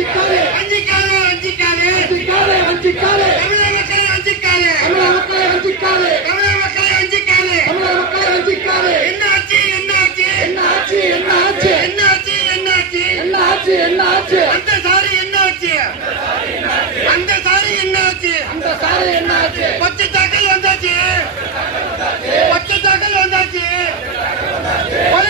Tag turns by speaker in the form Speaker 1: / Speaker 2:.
Speaker 1: அஞ்சிக்காதே
Speaker 2: அஞ்சிக்காதே அஞ்சிக்காதே.
Speaker 1: அஞ்சிக்காதே
Speaker 2: தமிழக மக்களை அஞ்சிக்காதே. தமிழக
Speaker 1: மக்களை அஞ்சிக்காதே.
Speaker 2: தமிழக மக்களை அஞ்சிக்காதே.
Speaker 1: தமிழக மக்களை அஞ்சிக்காதே.
Speaker 2: என்ன ஆச்சு என்ன ஆச்சு? என்ன
Speaker 1: ஆச்சு என்ன ஆச்சு?
Speaker 2: என்ன ஆச்சு என்ன ஆச்சு? என்ன
Speaker 1: ஆச்சு என்ன ஆச்சு?
Speaker 2: அந்த சாரி என்ன ஆச்சு? அந்த சாரி என்ன ஆச்சு?
Speaker 1: அந்த சாரி என்ன ஆச்சு?
Speaker 2: பச்சை